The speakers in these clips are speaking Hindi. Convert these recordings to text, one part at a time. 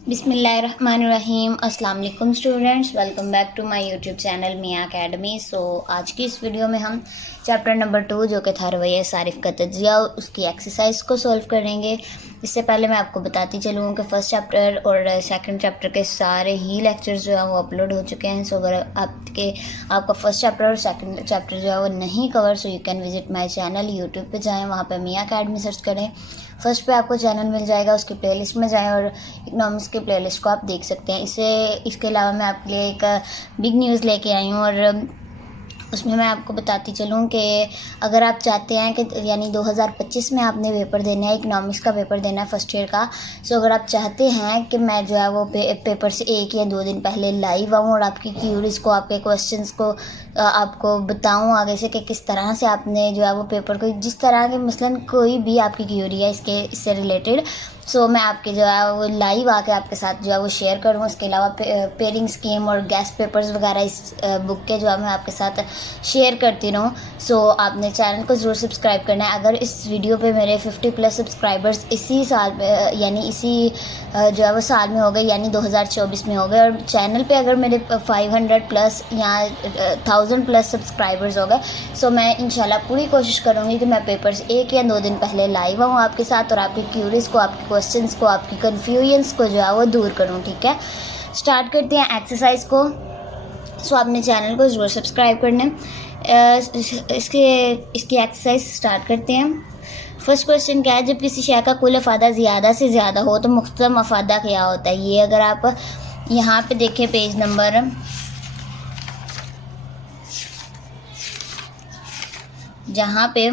बिस्मिल्लाहिर्रहमानिर्रहीम। अस्सलाम वालेकुम students, welcome back to my YouTube channel Miyan Academy. आज की इस वीडियो में हम चैप्टर नंबर 2 जो कि था रवैया सारिफ का तज्जिया, उसकी एक्सरसाइज को सॉल्व करेंगे। इससे पहले मैं आपको बताती चलूँ कि फ़र्स्ट चैप्टर और सेकंड चैप्टर के सारे ही लेक्चर्स जो हैं वो अपलोड हो चुके हैं। अगर आपका फ़र्स्ट चैप्टर और सेकंड चैप्टर जो है वो नहीं cover, so you can visit my channel. YouTube पे जाएँ, वहाँ पर मियाँ अकेडमी सर्च करें, फर्स्ट पे आपको चैनल मिल जाएगा। उसकी प्लेलिस्ट में जाएं और इकनॉमिक्स के प्लेलिस्ट को आप देख सकते हैं। इसके अलावा मैं आपके लिए एक बिग न्यूज़ लेके आई हूँ और उसमें मैं आपको बताती चलूँ कि अगर आप चाहते हैं कि यानी 2025 में आपने पेपर देना है, इकनॉमिक्स का पेपर देना है फर्स्ट ईयर का। सो अगर आप चाहते हैं कि मैं जो है वो पेपर से 1 या 2 दिन पहले लाइव आऊँ और आपकी क्यूरीज को, आपके क्वेश्चंस को आपको बताऊँ आगे से कि किस तरह से आपने जो है वो पेपर को, जिस तरह के मसलन कोई भी आपकी क्यूरी है इससे रिलेटेड, सो मैं आपके जो है वो लाइव आके आपके साथ जो है वो शेयर करूँ। इसके अलावा पेयरिंग स्कीम और गेस्ट पेपर्स वगैरह इस बुक के जो है मैं आपके साथ शेयर करती रहूँ। सो आपने चैनल को ज़रूर सब्सक्राइब करना है। अगर इस वीडियो पे मेरे 50+ सब्सक्राइबर्स इसी साल यानी इसी जो है वो साल में हो गए, यानी 2024 में हो गए, और चैनल पे अगर मेरे 500+ या 1000+ सब्सक्राइबर्स हो गए, सो मैं इंशाल्लाह पूरी कोशिश करूँगी कि मैं पेपर से 1 या 2 दिन पहले लाइव आऊँ आपके साथ और आपकी क्यूरीज को, आपकी क्वेश्चंस को, आपकी कन्फ्यूजन्स को जो है वो दूर करूँ। ठीक है, स्टार्ट करते हैं एक्सरसाइज को। सो आपने चैनल को ज़रूर सब्सक्राइब करना है। इसकी एक्सरसाइज स्टार्ट करते हैं। फर्स्ट क्वेश्चन क्या है, जब किसी शय का कुल अफादा ज़्यादा से ज़्यादा हो तो मुख्तम अफादा क्या होता है। ये अगर आप यहाँ पे देखें पेज नंबर जहाँ पे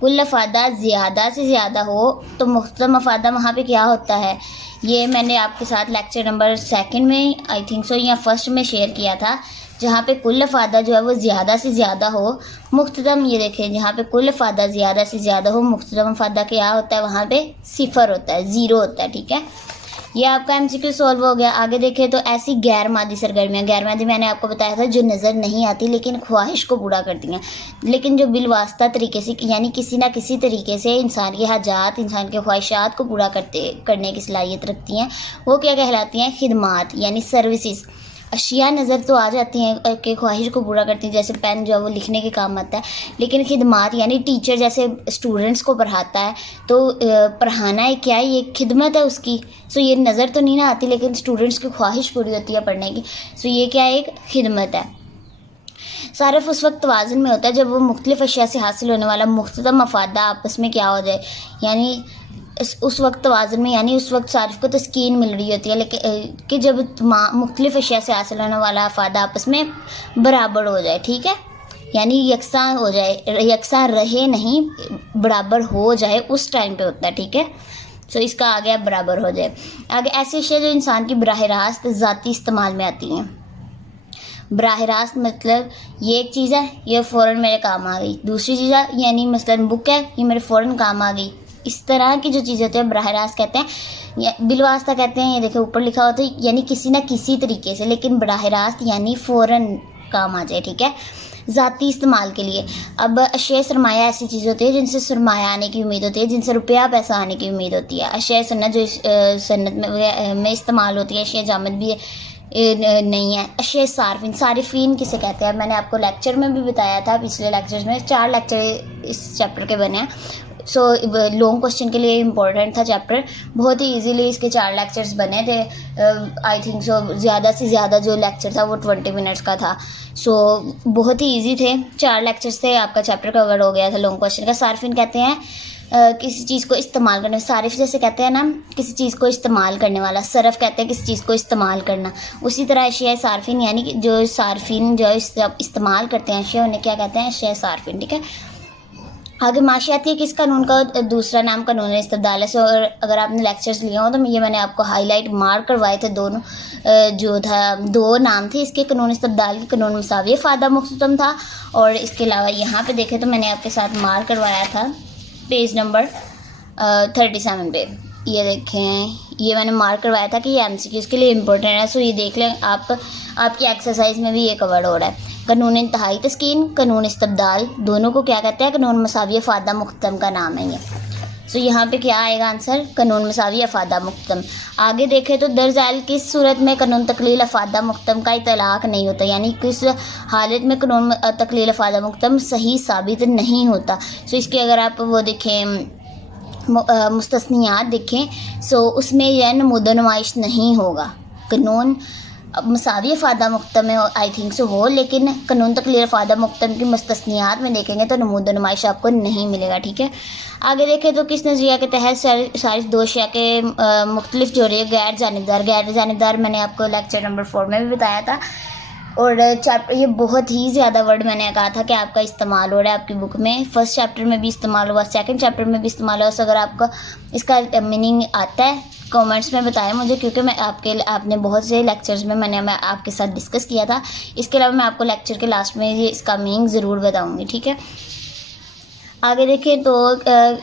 कुल अफादा ज़्यादा से ज़्यादा हो तो मुख्तम अफादा वहाँ पे क्या होता है। ये मैंने आपके साथ लेक्चर नंबर 2 में आई थिंक सो या फर्स्ट में शेयर किया था, जहाँ पे कुल अफादा जो है वो ज़्यादा से ज़्यादा हो। मुख्तदम, ये देखें, जहाँ पे कुल अफादा ज़्यादा से ज़्यादा हो, मुख्तदम अफादा क्या होता है, वहाँ पे 0 होता है, 0 होता है। ठीक है, ये आपका MCQ सॉल्व हो गया। आगे देखें तो ऐसी गैर मादी सरगर्मियाँ, गैर मादी मैंने आपको बताया था जो नज़र नहीं आती लेकिन ख्वाहिश को पूरा करती हैं, लेकिन जो बिलवास्ता तरीके से यानी किसी ना किसी तरीके से इंसान के हाजात, इंसान के ख्वाहिशात को पूरा करने की सलाहियत रखती हैं, वो क्या कहलाती हैं, खिदमात यानी सर्विसेज। अशिया नज़र तो आ जाती हैं कि ख्वाहिश को पूरा करती हैं, जैसे पेन जो है वो लिखने के काम आता है, लेकिन खिदमात यानी टीचर जैसे स्टूडेंट्स को पढ़ाता है तो पढ़ाना है क्या, ये खिदमत है उसकी। सो ये नज़र तो नहीं ना आती लेकिन स्टूडेंट्स की ख्वाहिश पूरी होती है पढ़ने की, सो ये क्या है, एक खिदमत है। सारिफ उस वक्त तवाज़ुन में होता है जब वो मुख्तलिफ अशिया से हासिल होने वाला मुख्तदम मफादा आपस में क्या हो जाए, यानी उस वक्त तवाज़ुन में, यानी उस वक्त सारिफ को तस्कीन मिल रही होती है, लेकिन कि जब मुख्तलिफ अशिया से हासिल होने वाला अफादा आपस में बराबर हो जाए। ठीक है, यानी यकसा हो जाए, यकसा रहे नहीं, बराबर हो जाए, उस टाइम पे होता है। ठीक है, सो इसका आ गया बराबर हो जाए। आगे ऐसी अशिया जो इंसान की बराह रास्त ज़ाती इस्तेमाल में आती हैं। बराह रास्त मतलब ये एक चीज़ है, ये फ़ौरन मेरे काम आ गई। दूसरी चीज़ है, यानी मसलन बुक है, ये मेरे फ़ौरन काम आ गई। इस तरह की जो चीज़ होती है बराह रास्त कहते हैं, या बिलवास्ता कहते हैं। ये देखिए ऊपर लिखा होता है, यानी किसी ना किसी तरीके से, लेकिन बराह रास्त यानी फ़ौरन काम आ जाए। ठीक है, ज़ाती इस्तेमाल के लिए। अब अशय सरमाया ऐसी चीज़ होती है जिनसे सरमाया आने की उम्मीद होती है, जिनसे रुपया पैसा आने की उम्मीद होती है। अशय सन्नत जो सन्नत में इस्तेमाल होती है, अशय जामद भी नहीं है। अशय सारफिन, सारिफिन किसे कहते हैं, मैंने आपको लेक्चर में भी बताया था, पिछले लेक्चर्स में 4 लेक्चर इस चैप्टर के बने हैं। सो लॉन्ग क्वेश्चन के लिए इम्पोर्टेंट था चैप्टर, बहुत ही इजीली इसके 4 लेक्चर्स बने थे। आई थिंक सो ज़्यादा से ज़्यादा जो लेक्चर था वो 20 मिनट्स का था। सो बहुत ही इजी थे, 4 लेक्चर्स थे, आपका चैप्टर कवर हो गया था लॉन्ग क्वेश्चन का। सारफिन कहते हैं किसी चीज़ को इस्तेमाल करने, सारिफ जैसे कहते हैं ना किसी चीज़ को इस्तेमाल करने वाला, सरफ कहते हैं किसी चीज़ को इस्तेमाल करना। उसी तरह अशिया सारफिन यानी कि जो सारफिन जो इस्तेमाल करते हैं अशिया, उन्हें क्या कहते हैं, अशिया सारफिन। ठीक है, आगे माशियाती किस कानून का दूसरा नाम कानून इस्तेमाल है। सो अगर आपने लेक्चर्स लिए हो तो ये मैंने आपको हाईलाइट मार्क करवाए थे, दोनों जो था 2 नाम थे इसके कानून इस्तेमाल के। कानून मसावी फ़ादा मुख्तम था, और इसके अलावा यहाँ पे देखें तो मैंने आपके साथ मार्क करवाया था पेज नंबर 37 पे। ये देखें, ये मैंने मार्क करवाया था कि ये MCQ के लिए इम्पोर्टेंट है। सो ये देख लें, आपकी एक्सरसाइज में भी ये कवर हो रहा है। कानून इंतहाई तस्कीन, कानून इस्तबदाल, दोनों को क्या कहते हैं, कानून मसावी फ़ादा मुख्तम का नाम है ये। सो यहाँ पे क्या आएगा आंसर, कानून मसावी अफादा मुख्तम। आगे देखें तो दरअसल किस सूरत में कानून तकलील अफादा मुख्तम का इतलाक़ नहीं होता, यानी किस हालत में कानून तकलील अफादा मुख्तम सही साबित नहीं होता। सो इसके अगर आप वो देखें मुस्तस्नियात देखें, सो उसमें यह नमूद नुमाइश नहीं होगा। कानून मसावी अफादा मुख्तम में आई थिंक सो हो, लेकिन कानून तकलील अफादा मुख्तम की मुस्तस्नियात में देखेंगे तो नमूद नुमाइश आपको नहीं मिलेगा। ठीक है, आगे देखें तो किस नज़रिया के तहत सारिफ दो अशिया के मुख्तलिफ जोड़े गैर जानिबदार मैंने आपको लेक्चर नंबर 4 में भी बताया था। और चैप्टर ये बहुत ही ज़्यादा वर्ड मैंने कहा था कि आपका इस्तेमाल हो रहा है आपकी बुक में, फर्स्ट चैप्टर में भी इस्तेमाल हुआ, सेकंड चैप्टर में भी इस्तेमाल हुआ। सो अगर आपका इसका मीनिंग आता है कमेंट्स में बताएं मुझे, क्योंकि मैं आपने बहुत से लेक्चर्स में मैं आपके साथ डिस्कस किया था। इसके अलावा मैं आपको लेक्चर के लास्ट में ये इसका मीनिंग ज़रूर बताऊँगी। ठीक है, आगे देखें तो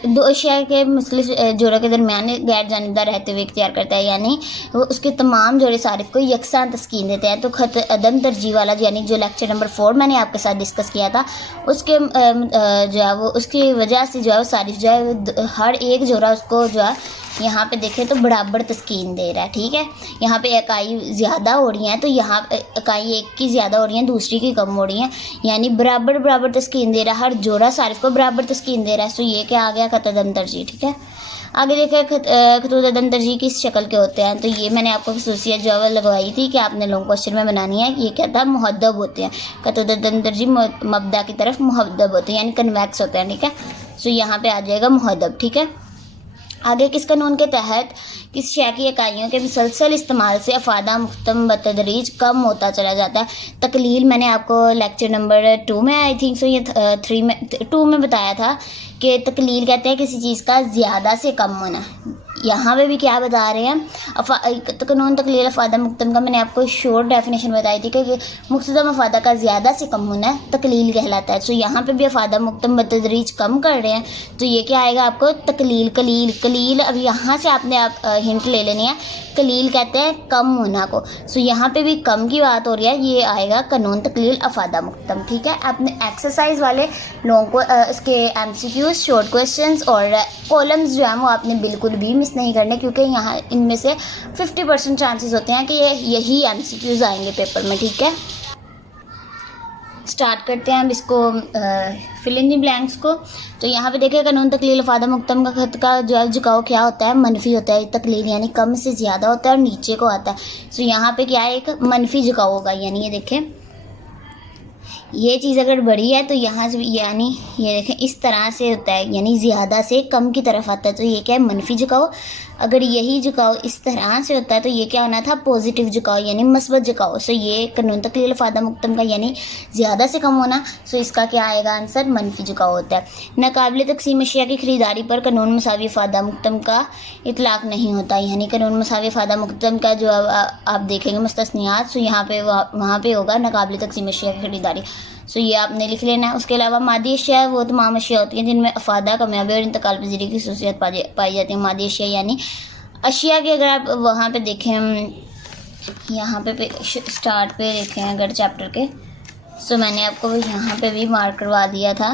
दो अशिया के मुख्तलिफ जोड़ों के दरमियान गैर जानिबदार रहते हुए इख्तियार करता है, यानी वो उसके तमाम जोड़े सारिफ को यकसां तस्कीन देते हैं। तो खत अदम तरजीह वाला यानी जो लेक्चर नंबर 4 मैंने आपके साथ डिस्कस किया था, उसके जो है वो उसकी वजह से जो है वो सारिफ जो है हर एक जोड़ा उसको जो है यहाँ पे देखें तो बराबर तस्कीन दे रहा है। ठीक है, यहाँ पे इकाई ज़्यादा हो रही हैं तो यहाँ इकाई एक की ज़्यादा हो रही हैं, दूसरी की कम हो रही हैं, यानी बराबर तस्कीन दे रहा है, हर जोड़ा सारिफ को बराबर तस्कीन दे रहा है। तो ये क्या आ गया, खत अदम तरजीह। ठीक है, आगे देखें खतूत अदम तरजीह किस शक्ल के होते हैं, तो ये मैंने आपको खसूसियत जो है लगवाई थी कि आपने लॉन्ग क्वेश्चन में बनानी है। ये क्या था, मुहद्दब होते हैं। खतूत अदम तरजीह मबदा की तरफ मुहद्दब होते हैं, यानी कन्वेक्स होते हैं। ठीक है, सो यहाँ पे आ जाएगा मुहद्दब। ठीक है, आगे किस कानून के तहत किस शय की इकाइयों के मुसलसल इस्तेमाल से अफादा मुख्तम बतदरीज कम होता चला जाता है। तकलील मैंने आपको लेक्चर नंबर 2 में आई थिंक सो ये 2 में बताया था कि तकलील कहते हैं किसी चीज़ का ज़्यादा से कम होना। यहाँ पे भी क्या बता रहे हैं, कानून तकलील अफादा मुख्तम का मैंने आपको शॉर्ट डेफिनेशन बताई थी कि मुख्तदम अफादा का ज़्यादा से कम होना तकलील कहलाता है। सो यहाँ पे भी अफादा मुख्तम बतदरीज कम कर रहे हैं, तो ये क्या आएगा आपको, तकलील। कलील अब यहाँ से आपने हिंट ले लेनी है, कलील कहते हैं कम होना को। सो यहाँ पे भी कम की बात हो रही है, ये आएगा कानून तकलील अफादा मुख्तम। ठीक है, आपने एक्सरसाइज वाले लोगों को इसके MCQs शॉर्ट क्वेश्चंस और कॉलम्स जो हैं वो आपने बिल्कुल भी मिस नहीं करने, क्योंकि यहाँ इनमें से 50% चांसेस होते हैं कि यही MCQs आएंगे पेपर में। ठीक है, स्टार्ट करते हैं अब इसको फिल इन द ब्लैंक्स को। तो यहाँ पे देखिए कानून तकलील अफादा मुख्तम का खत का जो है झुकाव क्या होता है, मनफी होता है। तकलील यानी कम से ज़्यादा होता है और नीचे को आता है। सो यहाँ पे क्या है, एक मनफी झुकाव होगा, यानी ये देखें ये चीज़ अगर बड़ी है तो यहाँ से यानी ये देखें इस तरह से होता है, यानी ज़्यादा से कम की तरफ आता है। तो ये क्या है, मनफी झुकाव। अगर यही झुकाव इस तरह से होता है तो ये क्या होना था, पॉजिटिव झुकाव यानी मस्बत झुकाव। सो ये कानून तकलील अफादा मुख्तम का यानी ज़्यादा से कम होना। सो इसका क्या आएगा आंसर, मनफी झुकाव होता है। नाकाबिल तकसीम अशिया की ख़रीदारी पर कानून मसावी अफादा मुख्तम का इतलाक़ नहीं होता, यानी कानून मसावी अफादा मुख्तम का जो आप देखेंगे मुस्तस्नियात, सो यहाँ पे वहाँ पे होगा नाकाबिल तकसीम अशिया की ख़रीदारी। सो ये आपने लिख लेना है। उसके अलावा मादी अशिया वो तमाम अशिया होती हैं जिनमें अफादा, कामयाबी और इंतकाल पजीरी की खसूसियत पाई जाती है। मादी अशिया यानी अशिया की अगर आप वहाँ पे देखें, यहाँ पे स्टार्ट पे देखें अगर चैप्टर के, सो मैंने आपको यहाँ पे भी मार्क करवा दिया था।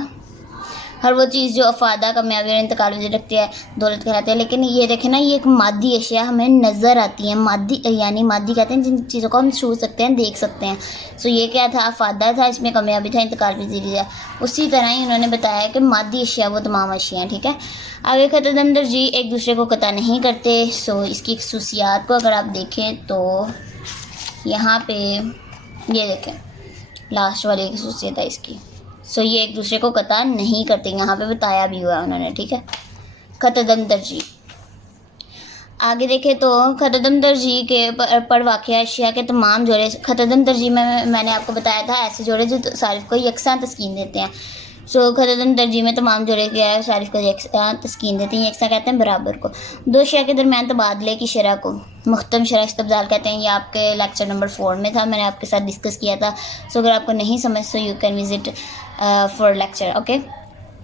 हर वो चीज़ जो अफादा, कामयाबी और इंतकाल पजीरी रखती है दौलत कहलाते हैं। लेकिन ये देखें ना, ये एक मादी अशिया हमें नज़र आती है। मादी यानी मादी कहते हैं जिन चीज़ों को हम छू सकते हैं, देख सकते हैं। सो ये क्या था, अफादा था, इसमें कामयाबी था, इंतकाल पजीरी था। उसी तरह ही उन्होंने बताया कि मादी अशिया वो तमाम अशिया हैं। ठीक है, आगे खत अदम तरजीह एक दूसरे को कता नहीं करते। सो इसकी खसूसियात को अगर आप देखें तो यहाँ पे ये देखें लास्ट वाली खसूसियत है इसकी। सो ये एक दूसरे को कता नहीं करते, यहाँ पे बताया भी हुआ है उन्होंने। ठीक है, खत अदम तरजीह। आगे देखें तो खत अदम तरजीह के पर वाक़या अशिया के तमाम जोड़े, खत अदम तरजीह में मैंने आपको बताया था ऐसे जोड़े जो सारिफ को यकसां तस्कीन देते हैं। सो खत अदम तरजीह में तमाम जोड़े क्या है, सारिफ को यकसां तस्कीन देते हैं। यकसां कहते हैं बराबर को। दो अशिया के दरमियान तबादले की शरह को मुख्तम शरह इस्तब्दाल कहते हैं। ये आपके लेक्चर नंबर 4 में था, मैंने आपके साथ डिस्कस किया था। सो अगर आपको नहीं समझ तो you can visit for lecture. Okay,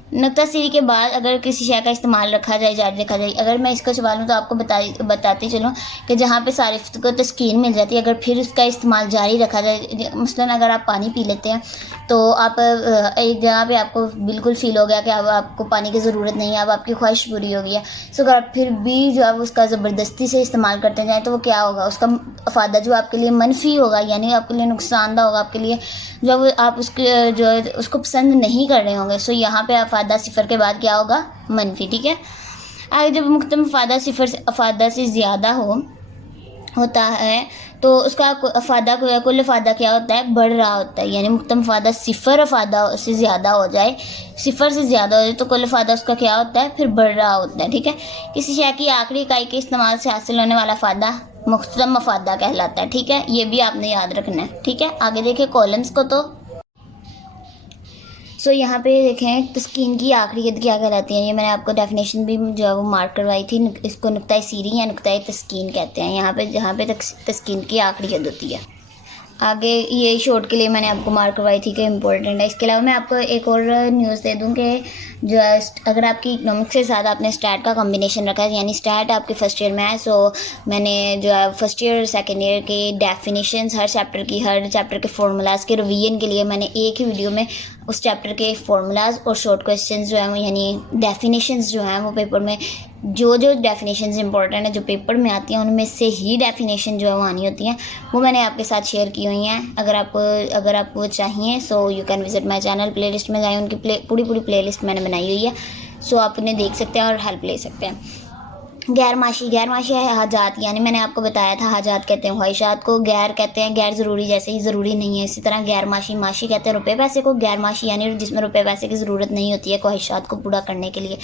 नुक्ता सीरी के बाद अगर किसी शय का इस्तेमाल रखा जाए, जारी रखा जाए, अगर मैं इसको सवालूँ तो आपको बताती चलूँ कि जहाँ पे सारिफ को तस्कीन मिल जाती है, अगर फिर उसका इस्तेमाल जारी रखा जाए, मसलन अगर आप पानी पी लेते हैं तो आप एक जगह पे आपको बिल्कुल फ़ील हो गया कि अब आपको पानी की ज़रूरत नहीं है, अब आपकी ख्वाहिश पूरी हो गई है, सो अगर आप फिर भी जो है उसका ज़बरदस्ती से इस्तेमाल करते जाएँ तो वो क्या होगा, उसका फ़ायदा जो आपके लिए मनफी होगा, यानी आपके लिए नुकसानदा होगा, आपके लिए जब आप उसके जो है उसको पसंद नहीं कर रहे होंगे। सो यहाँ पे अफादा सिफर के बाद क्या होगा, मनफी। ठीक है, आगे जब मुख्तम अफादा सिफर से अफादा से ज़्यादा होता है तो उसका अफादा कुल अफादा क्या होता है, बढ़ रहा होता है। यानी मुख्तम अफादा सिफर अफादा से ज़्यादा हो जाए, सिफर से ज़्यादा हो जाए तो कुल अफादा उसका क्या होता है, फिर बढ़ रहा होता है। ठीक है, किसी शय की आखिरी इकाई के इस्तेमाल से हासिल होने वाला अफादा मुख्तम अफादा कहलाता है। ठीक है, ये भी आपने याद रखना है। ठीक है, आगे देखें कॉलम्स को। तो सो यहाँ पे देखें तस्कीन की आखिरी हद क्या कहलाती है, ये मैंने आपको डेफिनेशन भी जो है वो मार्क करवाई थी। इसको नुक्ता सीरी या नुक्ता तस्कीन कहते हैं, यहाँ पे जहाँ पे तस्कीन की आखिरी हद होती है। आगे ये शॉर्ट के लिए मैंने आपको मार्क करवाई थी कि इम्पोर्टेंट है। इसके अलावा मैं आपको एक और न्यूज़ दे दूँ कि जो अगर आपकी इकोनॉमिक्स के साथ आपने स्टैट का कॉम्बिनेशन रखा है, यानी स्टैट आपके फर्स्ट ईयर में है, सो मैंने जो है फर्स्ट ईयर और सेकेंड ईयर के डेफिनेशंस हर चैप्टर के फार्मूलाज़ के रिवीजन के लिए मैंने एक ही वीडियो में उस चैप्टर के फार्मूलाज़ और शॉर्ट क्वेश्चंस जो हैं वो यानी डेफिनेशंस जो हैं वो पेपर में जो डेफिनेशंस इंपॉर्टेंट है जो पेपर में आती हैं उनमें से ही डेफिनेशन जो है वो आनी होती हैं, वो मैंने आपके साथ शेयर की हुई हैं। अगर आपको चाहिए so you can visit my channel, playlist में जाएँ, उनकी पूरी प्लेलिस्ट मैंने बनाई हुई है, सो आप उन्हें देख सकते हैं और हेल्प ले सकते हैं। गैर माशी है हाजात, यानी मैंने आपको बताया था हाजात कहते हैं ख्वाहिशात को, गैर कहते हैं गैर ज़रूरी, जैसे ही ज़रूरी नहीं है, इसी तरह गैर माशी कहते हैं रुपए पैसे को, गैर माशी यानी जिसमें रुपए पैसे की ज़रूरत नहीं होती है ख्वाहिशात को पूरा करने के लिए।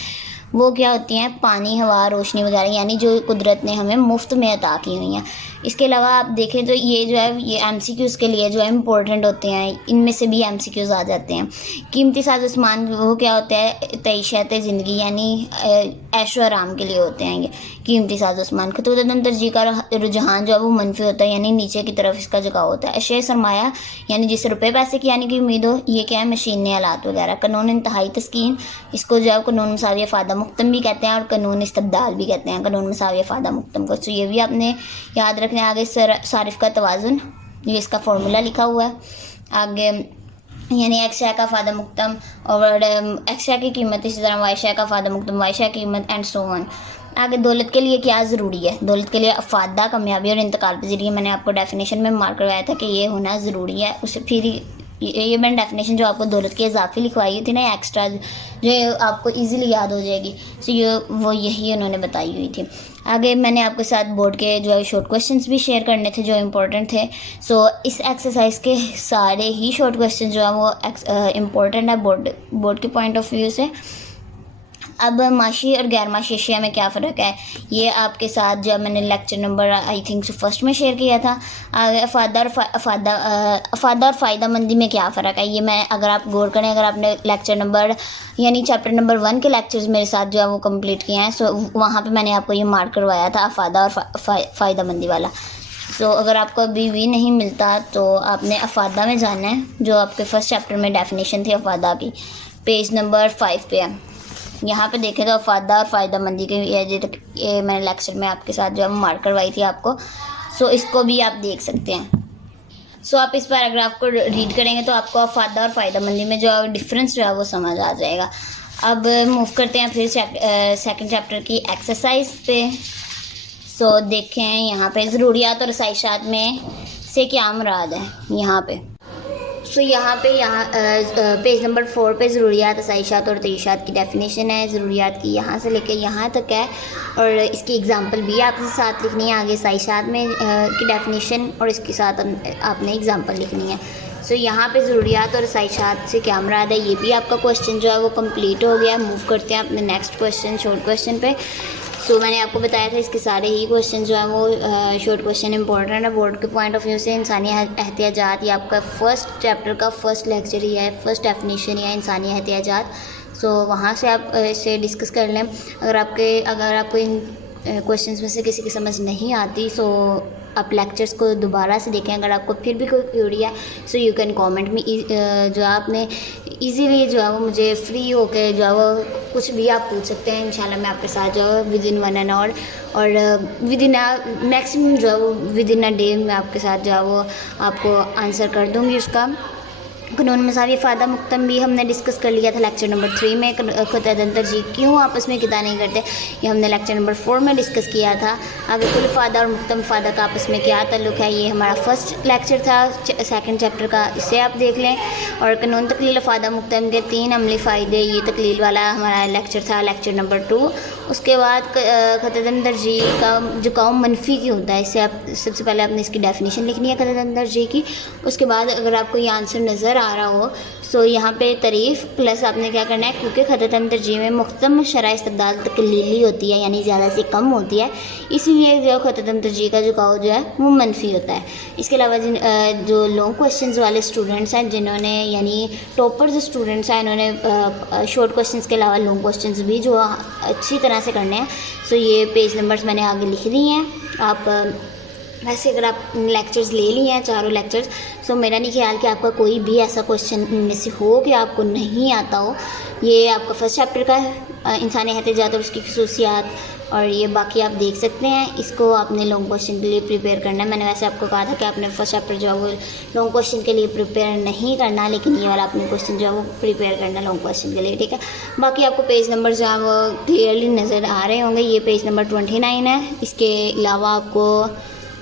वो क्या होती हैं, पानी, हवा, रोशनी वगैरह, यानी जो कुदरत ने हमें मुफ्त में अता की हुई हैं। इसके अलावा आप देखें तो ये जो है ये MCQs के लिए जो है इम्पोर्टेंट होते हैं, इनमें से भी MCQs आ जाते हैं। कीमती साज़ो-सामान वो क्या होता है, तईशत ज़िंदगी यानी ऐशो आराम के लिए होते हैं ये कीमती साज़ो-सामान। खतूतन तरजीह का रुझान जो है वो मनफी होता है, यानी नीचे की तरफ इसका झुकाव होता है। अशे सरमाया यानी जिससे रुपये पैसे की यानी कि उम्मीद हो, ये क्या है, मशीनें, आलात वगैरह। कानून इंतहाई तस्कीन, इसको जो है कानून मसावी फ़ायदा मुक्तम भी कहते हैं और कानून इस्तबदाल भी कहते हैं, कानून मसावी फ़ायदा मुक्तम को। तो ये भी आपने याद रखना है। आगे सारिफ का तवाज़ुन, ये इसका फार्मूला लिखा हुआ है। आगे यानी एक्स शय का फ़ायदा मुक्तम और एक्स शय की कीमत, इसी तरह वाई शय का फ़ायदा मुक्तम, वाई शय की कीमत एंड सो ऑन। आगे दौलत के लिए क्या ज़रूरी है, दौलत के लिए अफादा, कामयाबी और इंतकाल पजीरी, मैंने आपको डेफिनेशन में मार्क करवाया था कि ये होना ज़रूरी है। उसे फिर ये मैंने डेफिनेशन जो आपको दौलत की इजाफी लिखवाई थी ना, एक्स्ट्रा जो आपको इजीली याद हो जाएगी, सो ये वो यही उन्होंने बताई हुई थी। आगे मैंने आपके साथ बोर्ड के जो है शॉर्ट क्वेश्चंस भी शेयर करने थे जो इम्पोर्टेंट थे। सो इस एक्सरसाइज के सारे ही शॉर्ट क्वेश्चन जो है वो इम्पोर्टेंट है बोर्ड के पॉइंट ऑफ व्यू से। अब माशी और गैर माशी अशिया में क्या फ़र्क है, ये आपके साथ जो मैंने lecture number I think first में शेयर किया था। आगे अफादा और फ़ायदामंदी में क्या फ़र्क है, ये मैं अगर आप गौर करें, अगर आपने लेक्चर नंबर यानी चैप्टर नंबर 1 के लेक्चर्स मेरे साथ जो है वो कंप्लीट किए हैं, सो वहाँ पे मैंने आपको ये मार्क करवाया था अफादा और फ़ायदामंदी वाला। तो अगर आपको अभी भी नहीं मिलता तो आपने अफादा में जाना है, जो आपके फर्स्ट चैप्टर में डेफिनेशन थी अफादा की, पेज नंबर 5 पे है। यहाँ पे देखें तो अफादा और फ़ायदामंदी के ये मैंने लेक्चर में आपके साथ जो है मार्क करवाई थी आपको, सो इसको भी आप देख सकते हैं। सो आप इस पैराग्राफ को रीड करेंगे तो आपको अफादा और फ़ायदामंदी में जो डिफरेंस जो है वो समझ आ जाएगा। अब मूव करते हैं फिर सेकंड चैप्टर की एक्सरसाइज पे। सो देखें यहाँ पे ज़रूरियात और रसाइशात में से क्या मुराद है यहाँ पे। सो यहाँ पेज नंबर 4 पे ज़रूरियात, असाइशात और तईशात की डेफिनेशन है। ज़रूरियात की यहाँ से लेकर यहाँ तक है और इसकी एग्जांपल भी आपके साथ लिखनी है। आगे असाइशात में की डेफिनेशन और इसके साथ आपने एग्जांपल लिखनी है। सो यहाँ पे ज़रूरियात और असाइशात से क्या मुराद है, ये भी आपका क्वेश्चन जो है वो कंप्लीट हो गया। मूव करते हैं अपने नेक्स्ट क्वेश्चन, शॉर्ट क्वेश्चन पे। सो मैंने आपको बताया था इसके सारे ही क्वेश्चन जो है वो शॉर्ट क्वेश्चन इंपॉर्टेंट है बोर्ड के पॉइंट ऑफ व्यू से। इंसानी एहतियाजात, ये आपका फर्स्ट चैप्टर का फर्स्ट लेक्चर ही है, फर्स्ट डेफिनेशन ही है इंसानी एहतियाजात। सो वहाँ से आप इसे डिस्कस कर लें। अगर आपको इन क्वेश्चंस में से किसी की समझ नहीं आती, सो आप लेक्चर्स को दोबारा से देखें। अगर आपको फिर भी कोई क्यूरी है सो यू कैन कमेंट में, जो आपने इजीली जो है वो मुझे फ्री होकर जो है वो कुछ भी आप पूछ सकते हैं। इंशाल्लाह मैं आपके साथ जो है विद इन 1 आवर और विद इन मैक्सिमम जो है वो विद इन अ डे मैं आपके साथ जो है वो आपको आंसर कर दूँगी उसका। कानून मसावी फ़ायदा मुक्तम भी हमने डिस्कस कर लिया था लेक्चर नंबर 3 में। खुतदन तरजीह क्यों आपस में किता नहीं करते, ये हमने लेक्चर नंबर 4 में डिस्कस किया था। आगे कुल फ़ायदा और मुक्तम फ़ायदा का आपस में क्या ताल्लुक़ है, ये हमारा फर्स्ट लेक्चर था सेकंड चैप्टर का, इसे आप देख लें। और कानून तकलील फ़ायदा मुक्तम के 3 अमली फ़ायदे, ये तकलील वाला हमारा लेक्चर था लेक्चर नंबर 2। उसके बाद खुतदन तरजीह का जो काम मनफी की होता है, इससे आप सबसे पहले आपने इसकी डेफिनेशन लिखनी है खुतदन तरजीह की। उसके बाद अगर आपको ये आंसर नज़र आ रहा हो सो यहाँ पे तारीफ़ प्लस आपने क्या करना है, क्योंकि खुतदन तरजीह में मुख्तम शराइ इस्तबदाल तकलीली होती है यानी ज़्यादा से कम होती है, इसीलिए जो खुतदन तरजीह का जो काउ जो है वो मनफी होता है। इसके अलावा जो लॉन्ग क्वेश्चंस वाले स्टूडेंट्स हैं, जिन्होंने यानी टॉपर जो स्टूडेंट्स हैं, इन्होंने शॉर्ट क्वेश्चंस के अलावा लॉन्ग क्वेश्चंस भी जो अच्छी तरह से करने हैं। सो ये पेज नंबर्स मैंने आगे लिख दी हैं। आप वैसे अगर आप लेक्चर्स ले लिए हैं चारों लेक्चर्स, सो मेरा नहीं ख्याल कि आपका कोई भी ऐसा क्वेश्चन इनमें से हो कि आपको नहीं आता हो। ये आपका फर्स्ट चैप्टर का है, इंसानी एहतिजात और उसकी खसूसियात, और ये बाकी आप देख सकते हैं। इसको आपने लॉन्ग क्वेश्चन के लिए प्रिपेयर करना है। मैंने वैसे आपको कहा था कि आपने फर्स्ट चैप्टर जो है वो लॉन्ग क्वेश्चन के लिए प्रिपेयर नहीं करना, लेकिन ये वाला आपने क्वेश्चन जो है वो प्रिपेयर करना लॉन्ग क्वेश्चन के लिए, ठीक है। बाकी आपको पेज नंबर जो है वो क्लियरली नज़र आ रहे होंगे। ये पेज नंबर 29 है। इसके अलावा आपको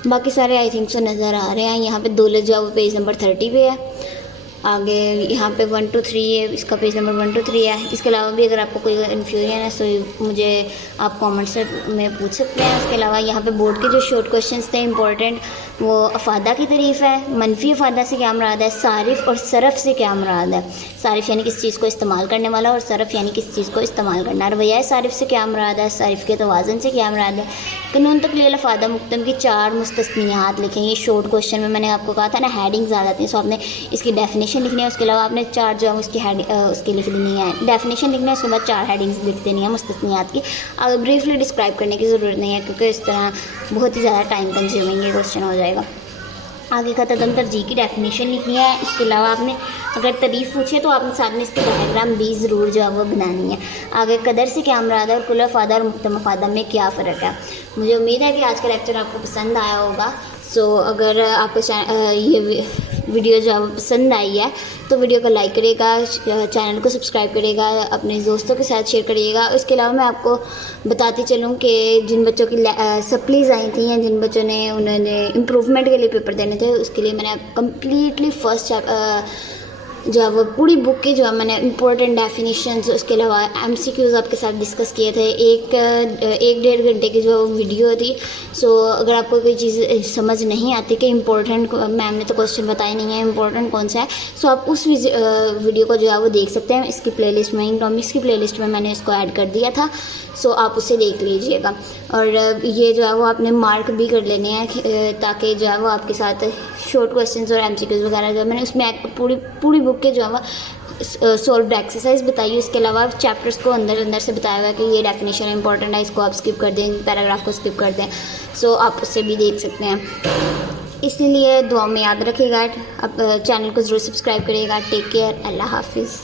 बाकी सारे आई थिंक सो नज़र आ रहे हैं। यहाँ पे दौलत जो है वो पेज नंबर 30 पे है। आगे यहाँ पे 1 to 3 है, इसका पेज नंबर 1 to 3 है। इसके अलावा भी अगर आपको कोई कन्फ्यूजन है तो मुझे आप कमेंट्स में पूछ सकते हैं। इसके अलावा यहाँ पे बोर्ड के जो शॉर्ट क्वेश्चंस थे इंपॉर्टेंट, वो अफादा की तारीफ़ है, मनफी अफादा से क्या मुराद है, सारिफ़ और सरफ़ से क्या मुराद है। सारिफ़ यानी किस चीज़ को इस्तेमाल करने वाला, और सरफ़ यानी किस चीज़ को इस्तेमाल करना। रवैया सारिफ़ से क्या मुराद है, सारिफ़ के तवाज़न से क्या मुराद है। कानून तकलील अफादा मुक्तम की 4 मुस्तस्नियात लिखें। ये शॉर्ट क्वेश्चन में मैंने आपको कहा था ना हेडिंग्स आ जाती हैं, सो आपने इसकी डेफिनेशन लिखनी है। उसके अलावा आपने 4 जो है उसकी उसकी लिख देनी है, डेफिनेशन लिखना है। उसके बाद 4 हेडिंग्स लिख देनी है मुस्तस्नियात की। ब्रीफली डिस्क्राइब करने की ज़रूरत नहीं है, क्योंकि इस तरह बहुत ही ज़्यादा टाइम कंज्यूमिंग ये क्वेश्चन हो जाएगा। आगे खुतदन तरजीह की डेफिनेशन लिखनी है। इसके अलावा आपने अगर तारीफ़ पूछे तो आपने साथ में इसकी डायग्राम भी ज़रूर जो है वो बनानी है। आगे कदर से क्या मुराद है और कुल अफादा और मुख्तम अफादा में क्या फ़र्क है। मुझे उम्मीद है कि आज का लेक्चर आपको पसंद आया होगा। सो अगर आपको ये वीडियो जो पसंद आई है तो वीडियो को लाइक करिएगा, चैनल को सब्सक्राइब करिएगा, अपने दोस्तों के साथ शेयर करिएगा। इसके अलावा मैं आपको बताती चलूँ कि जिन बच्चों की सप्लीज़ आई थी या जिन बच्चों ने उन्होंने इम्प्रूवमेंट के लिए पेपर देने थे, उसके लिए मैंने कम्प्लीटली फर्स्ट जो है वो पूरी बुक की जो है मैंने इंपॉर्टेंट डेफिनेशंस, उसके अलावा MCQs आपके साथ डिस्कस किए थे। एक डेढ़ घंटे की जो वीडियो थी। सो अगर आपको कोई चीज़ समझ नहीं आती कि इम्पोर्टेंट मैम ने तो क्वेश्चन बताए नहीं है इम्पोर्टेंट कौन सा है, सो आप उस वीडियो को जो है वो देख सकते हैं। इसकी प्लेलिस्ट में, इकोनॉमिक्स की प्लेलिस्ट में मैंने इसको ऐड कर दिया था, सो आप उसे देख लीजिएगा। और ये जो है वो आपने मार्क भी कर लेने हैं, ताकि जो है वो आपके साथ शॉर्ट क्वेश्चंस और MCQs वगैरह जो मैंने उसमें पूरी बुक के जो है वो सॉल्व्ड एक्सरसाइज बताइए। उसके अलावा चैप्टर्स को अंदर से बताया हुआ है कि ये डेफिनेशन इंपॉर्टेंट है, इसको आप स्किप कर दें, पैराग्राफ को स्किप कर दें। सो आप उससे भी देख सकते हैं। इसलिए दुआ में याद रखिएगा, आप चैनल को ज़रूर सब्सक्राइब करिएगा। टेक केयर, अल्लाह हाफिज़।